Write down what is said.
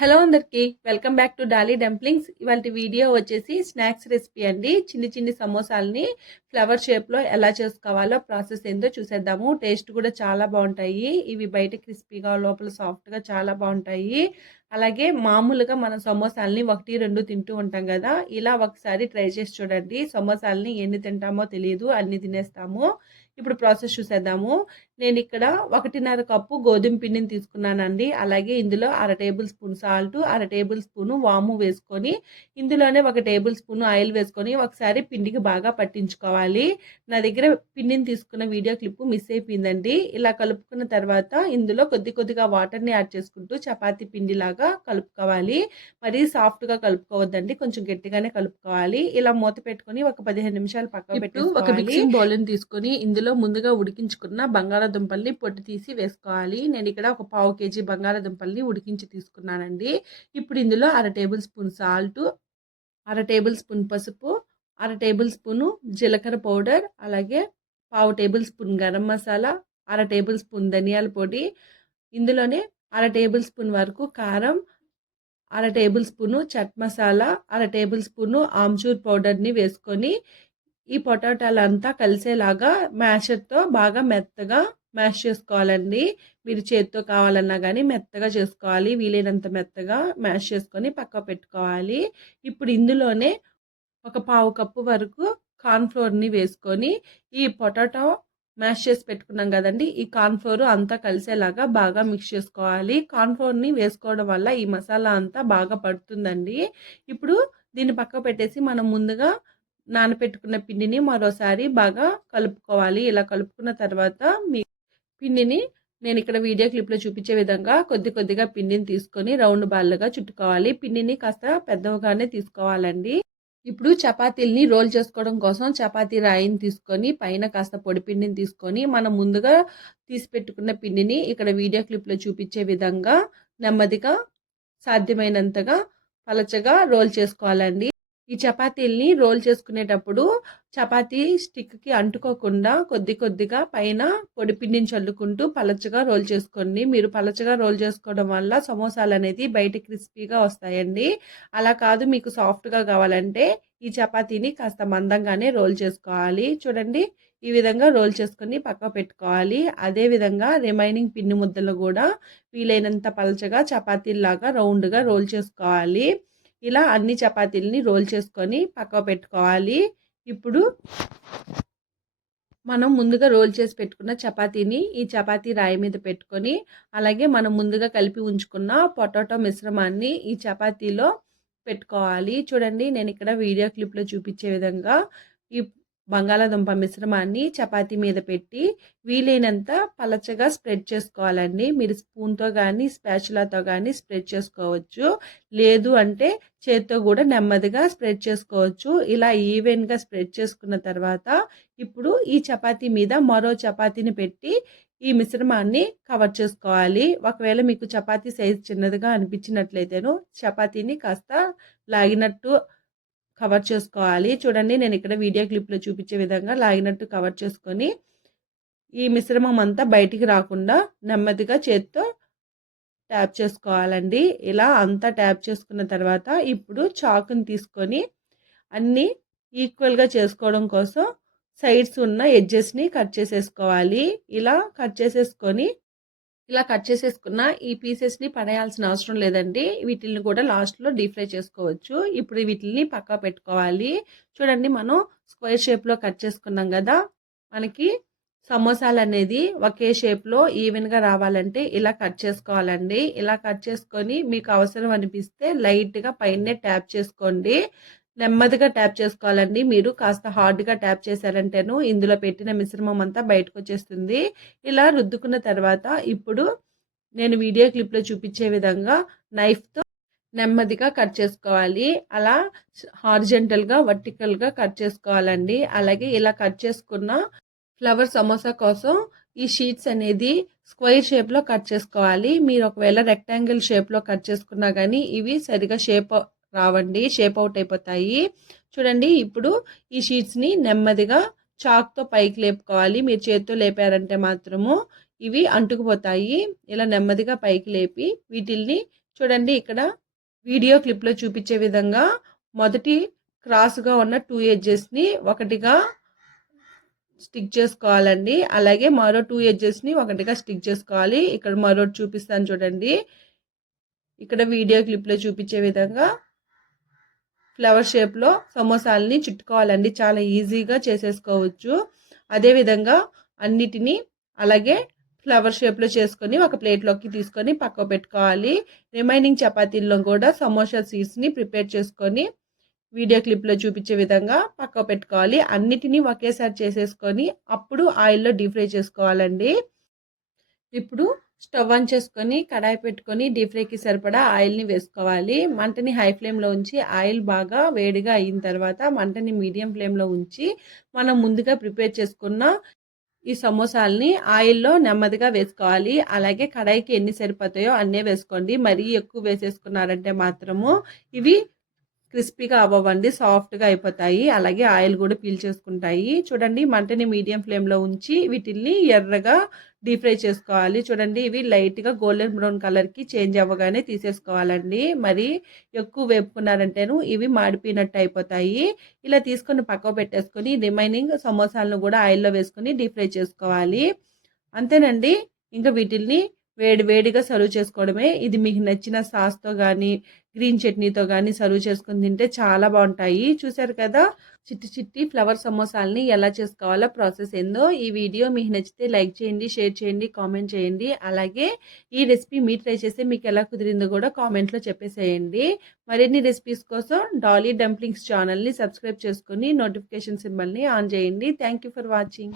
Hello అందరికి welcome back to Dolly dumplings. ఇవాళ video వచ్చేసి స్నాక్స్ రెసిపీ అండి. చిన్ని చిన్ని సమోసాలని ఫ్లవర్ షేప్లో ఎలా చేసుకోవాలో ప్రాసెస్ ఏందో చూసేద్దాము. టేస్ట్ కూడా చాలా బాగుంటాయి. ఇవి బయట క్రిస్పీగా లోపల సాఫ్ట్గా చాలా బాగుంటాయి. అలాగే మామూలుగా మనం సమోసాలని 1-2 తింటూ ఉంటాం కదా, ఇలా ఒకసారి ట్రై చేసి చూడండి. సమోసాలని ఎన్ని తింటామో తెలియదు, అన్ని తినేస్తాము. ఇప్పుడు ప్రాసెస్ చూసేద్దాము. నేను ఇక్కడ 1.5 కప్పు గోధుమ పిండిని తీసుకున్నానండి. అలాగే ఇందులో 1/2 table spoon salt, 1/2 table spoon వాము వేసుకొని, ఇందులోనే 1 టేబుల్ స్పూన్ ఆయిల్ వేసుకొని ఒకసారి పిండికి బాగా పట్టించుకోవాలి. నా దగ్గర పిండిని తీసుకున్న వీడియో క్లిప్ మిస్ అయిపోయిందండి. ఇలా కలుపుకున్న తర్వాత ఇందులో కొద్దిగా వాటర్ని యాడ్ చేసుకుంటూ చపాతీ పిండిలాగా కలుపుకోవాలి. మరీ సాఫ్ట్గా కలుపుకోవద్దండి, కొంచెం గట్టిగానే కలుపుకోవాలి. ఇలా మూత పెట్టుకొని ఒక 15 నిమిషాలు పక్కన పెట్టుకోవాలి. ఒక మిక్సింగ్ బౌల్ని తీసుకొని ఇందులో ముందుగా ఉడికించుకున్న బంగాళాదుంపల్ని పొట్టు తీసి వేసుకోవాలి. నేను ఇక్కడ ఒక 1/2 కేజీ బంగాళాదుంపల్ని ఉడికించి తీసుకున్నానండి. ఇప్పుడు ఇందులో 1/2 table spoon salt, 1/2 table spoon పసుపు, 1/2 టేబుల్ స్పూన్ జీలకర్ర పౌడర్, అలాగే 1/2 table spoon garam masala, 1/2 table spoon ధనియాల పొడి, ఇందులోనే 1/2 టేబుల్ స్పూన్ వరకు కారం, 1/2 టేబుల్ స్పూను చట్ మసాలా, 1/2 టేబుల్ స్పూను ఆమ్చూర్ పౌడర్ని వేసుకొని ఈ పొటాటాలంతా కలిసేలాగా మ్యాషర్తో బాగా మెత్తగా మ్యాష్ చేసుకోవాలండి. మీరు చేత్తో కావాలన్నా కానీ మెత్తగా చేసుకోవాలి. వీలైనంత మెత్తగా మ్యాష్ చేసుకొని పక్క పెట్టుకోవాలి. ఇప్పుడు ఇందులోనే ఒక 1/2 కప్పు వరకు కార్న్ఫ్లోర్ని వేసుకొని ఈ పొటాటో మ్యాష్ చేసి పెట్టుకున్నాం కదండి, ఈ కార్న్ఫ్లోర్ అంతా కలిసేలాగా బాగా మిక్స్ చేసుకోవాలి. కార్న్ఫ్లోర్ని వేసుకోవడం వల్ల ఈ మసాలా అంతా బాగా పడుతుందండి. ఇప్పుడు దీన్ని పక్క పెట్టేసి మనం ముందుగా నానపెట్టుకున్న పిండిని మరోసారి బాగా కలుపుకోవాలి. ఇలా కలుపుకున్న తర్వాత మీ పిండిని నేను ఇక్కడ వీడియో క్లిప్లో చూపించే విధంగా కొద్దిగా పిండిని తీసుకొని రౌండ్ బాల్లుగా చుట్టుకోవాలి. పిండిని కాస్త పెద్దగానే తీసుకోవాలండి. ఇప్పుడు చపాతీల్ని రోల్ చేసుకోవడం కోసం చపాతీ రాయిని తీసుకొని పైన కాస్త పొడి పిండిని తీసుకొని మనం ముందుగా తీసి పెట్టుకున్న పిండిని ఇక్కడ వీడియో క్లిప్లో చూపించే విధంగా నెమ్మదిగా సాధ్యమైనంతగా పలచగా రోల్ చేసుకోవాలండి. ఈ చపాతీల్ని రోల్ చేసుకునేటప్పుడు చపాతీ స్టిక్కి అంటుకోకుండా కొద్దిగా పైన పొడి పిండిని చల్లుకుంటూ పలచగా రోల్ చేసుకోండి. మీరు పలచగా రోల్ చేసుకోవడం వల్ల సమోసాలు అనేది బయట క్రిస్పీగా వస్తాయండి. అలా కాదు, మీకు సాఫ్ట్గా కావాలంటే ఈ చపాతీని కాస్త మందంగానే రోల్ చేసుకోవాలి. చూడండి, ఈ విధంగా రోల్ చేసుకొని పక్క పెట్టుకోవాలి. అదేవిధంగా రిమైనింగ్ పిండి ముద్దలు కూడా వీలైనంత పలచగా చపాతీలాగా రౌండ్గా రోల్ చేసుకోవాలి. ఇలా అన్ని చపాతీలని రోల్ చేసుకొని పక్క పెట్టుకోవాలి. ఇప్పుడు మనం ముందుగా రోల్ చేసి పెట్టుకున్న చపాతీని ఈ చపాతీ రాయి మీద పెట్టుకొని, అలాగే మనం ముందుగా కలిపి ఉంచుకున్న పొటాటో మిశ్రమాన్ని ఈ చపాతీలో పెట్టుకోవాలి. చూడండి, నేను ఇక్కడ వీడియో క్లిప్లో చూపించే విధంగా ఈ బంగాళాదుంప మిశ్రమాన్ని చపాతీ మీద పెట్టి వీలైనంత పలచగా స్ప్రెడ్ చేసుకోవాలండి. మీరు స్పూన్తో కానీ స్పాచులాతో కానీ స్ప్రెడ్ చేసుకోవచ్చు, లేదు అంటే చేత్తో కూడా నెమ్మదిగా స్ప్రెడ్ చేసుకోవచ్చు. ఇలా ఈవెన్గా స్ప్రెడ్ చేసుకున్న తర్వాత ఇప్పుడు ఈ చపాతీ మీద మరో చపాతీని పెట్టి ఈ మిశ్రమాన్ని కవర్ చేసుకోవాలి. ఒకవేళ మీకు చపాతీ సైజ్ చిన్నదిగా అనిపించినట్లయితేను చపాతీని కాస్త లాగినట్టు కవర్ చేసుకోవాలి. చూడండి, నేను ఇక్కడ వీడియో క్లిప్లో చూపించే విధంగా లాగినట్టు కవర్ చేసుకొని ఈ మిశ్రమం అంతా బయటికి రాకుండా నెమ్మదిగా చేత్తో ట్యాప్ చేసుకోవాలండి. ఇలా అంతా ట్యాప్ చేసుకున్న తర్వాత ఇప్పుడు చాకుని తీసుకొని అన్నీ ఈక్వల్గా చేసుకోవడం కోసం సైడ్స్ ఉన్న ఎడ్జెస్ని కట్ చేసేసుకోవాలి. ఇలా కట్ చేసేసుకున్న ఈ పీసెస్ని పడేయాల్సిన అవసరం లేదండి. వీటిని కూడా లాస్ట్లో డీప్ ఫ్రై చేసుకోవచ్చు. ఇప్పుడు వీటిని పక్కా పెట్టుకోవాలి. చూడండి, మనం స్క్వేర్ షేప్లో కట్ చేసుకున్నాం కదా, మనకి సమోసాలు అనేది ఒకే షేప్లో ఈవెన్గా రావాలంటే ఇలా కట్ చేసుకోవాలండి. ఇలా కట్ చేసుకొని మీకు అవసరం అనిపిస్తే లైట్గా పైనే ట్యాప్ చేసుకోండి. నెమ్మదిగా ట్యాప్ చేసుకోవాలండి. మీరు కాస్త హార్డ్గా ట్యాప్ చేశారంటేను ఇందులో పెట్టిన మిశ్రమం అంతా బయటకు వచ్చేస్తుంది. ఇలా రుద్దుకున్న తర్వాత ఇప్పుడు నేను వీడియో క్లిప్లో చూపించే విధంగా నైఫ్తో నెమ్మదిగా కట్ చేసుకోవాలి. అలా హారిజంటల్గా వర్టికల్గా కట్ చేసుకోవాలండి. అలాగే ఇలా కట్ చేసుకున్న ఫ్లవర్ సమోసా కోసం ఈ షీట్స్ అనేది స్క్వేర్ షేప్లో కట్ చేసుకోవాలి. మీరు ఒకవేళ రెక్టాంగిల్ షేప్లో కట్ చేసుకున్నా కానీ ఇవి సరిగా షేప్ రావండి, షేప్ అవుట్ అయిపోతాయి. చూడండి, ఇప్పుడు ఈ షీట్స్ని నెమ్మదిగా చాక్తో పైకి లేపుకోవాలి. మీరు చేత్తో లేపారంటే మాత్రము ఇవి అంటుకుపోతాయి. ఇలా నెమ్మదిగా పైకి లేపి వీటిల్ని చూడండి ఇక్కడ వీడియో క్లిప్లో చూపించే విధంగా మొదటి క్రాస్గా ఉన్న 2 ఎడ్జెస్ని ఒకటిగా స్టిక్ చేసుకోవాలండి. అలాగే మరో 2 ఎడ్జెస్ని ఒకటిగా స్టిక్ చేసుకోవాలి. ఇక్కడ మరోటి చూపిస్తాను చూడండి. ఇక్కడ వీడియో క్లిప్లో చూపించే విధంగా ఫ్లవర్ షేప్లో సమోసాలని చుట్టుకోవాలండి. చాలా ఈజీగా చేసేసుకోవచ్చు. అదేవిధంగా అన్నిటినీ అలాగే ఫ్లవర్ షేప్లో చేసుకొని ఒక ప్లేట్లోకి తీసుకొని పక్కకు పెట్టుకోవాలి. రిమైనింగ్ చపాతీల్లో కూడా సమోసా సీడ్స్ని ప్రిపేర్ చేసుకొని వీడియో క్లిప్లో చూపించే విధంగా పక్కకు పెట్టుకోవాలి. అన్నిటినీ ఒకేసారి చేసేసుకొని అప్పుడు ఆయిల్లో డీప్ ఫ్రై చేసుకోవాలండి. ఇప్పుడు స్టవ్ ఆన్ చేసుకొని కడాయి పెట్టుకొని డీప్ ఫ్రైకి సరిపడా ఆయిల్ని వేసుకోవాలి. మంటని హై ఫ్లేమ్లో ఉంచి ఆయిల్ బాగా వేడిగా అయిన తర్వాత మంటని మీడియం ఫ్లేమ్లో ఉంచి మనం ముందుగా ప్రిపేర్ చేసుకున్న ఈ సమోసాలని ఆయిల్లో నెమ్మదిగా వేసుకోవాలి. అలాగే కడాయికి ఎన్ని సరిపోతాయో అన్నే వేసుకోండి. మరీ ఎక్కువ వేసేసుకున్నారంటే మాత్రము ఇవి క్రిస్పీగా అవ్వండి, సాఫ్ట్గా అయిపోతాయి. అలాగే ఆయిల్ కూడా పీల్చేసుకుంటాయి. చూడండి మంటని మీడియం ఫ్లేమ్లో ఉంచి వీటిల్ని ఎర్రగా డీప్ ఫ్రై చేసుకోవాలి. చూడండి ఇవి లైట్గా గోల్డెన్ బ్రౌన్ కలర్కి చేంజ్ అవ్వగానే తీసేసుకోవాలండి. మరి ఎక్కువ వేపుకున్నారంటేను ఇవి మాడిపోయినట్టు అయిపోతాయి. ఇలా తీసుకొని పక్కకు పెట్టేసుకొని రిమైనింగ్ సమోసాలను కూడా ఆయిల్లో వేసుకొని డీప్ ఫ్రై చేసుకోవాలి. అంతేనండి. ఇంకా వీటిల్ని వేడిగా సర్వ్ చేసుకోవడమే. ఇది మీకు నచ్చిన సాస్తో కానీ గ్రీన్ చట్నీతో కానీ సర్వ్ చేసుకొని తింటే చాలా బాగుంటాయి. చూసారు కదా చిట్టి ఫ్లవర్ సమోసాలని ఎలా చేసుకోవాలో ప్రాసెస్ ఏందో. ఈ వీడియో మీకు నచ్చితే లైక్ చేయండి, షేర్ చేయండి, కామెంట్ చేయండి. అలాగే ఈ రెసిపీ మీరు ట్రై చేస్తే మీకు ఎలా కుదిరిందో కూడా కామెంట్లో చెప్పేసేయండి. మరిన్ని రెసిపీస్ కోసం డాలీ డంప్లింగ్స్ ఛానల్ని సబ్స్క్రైబ్ చేసుకొని నోటిఫికేషన్ సింబల్ని ఆన్ చేయండి. Thank you for watching.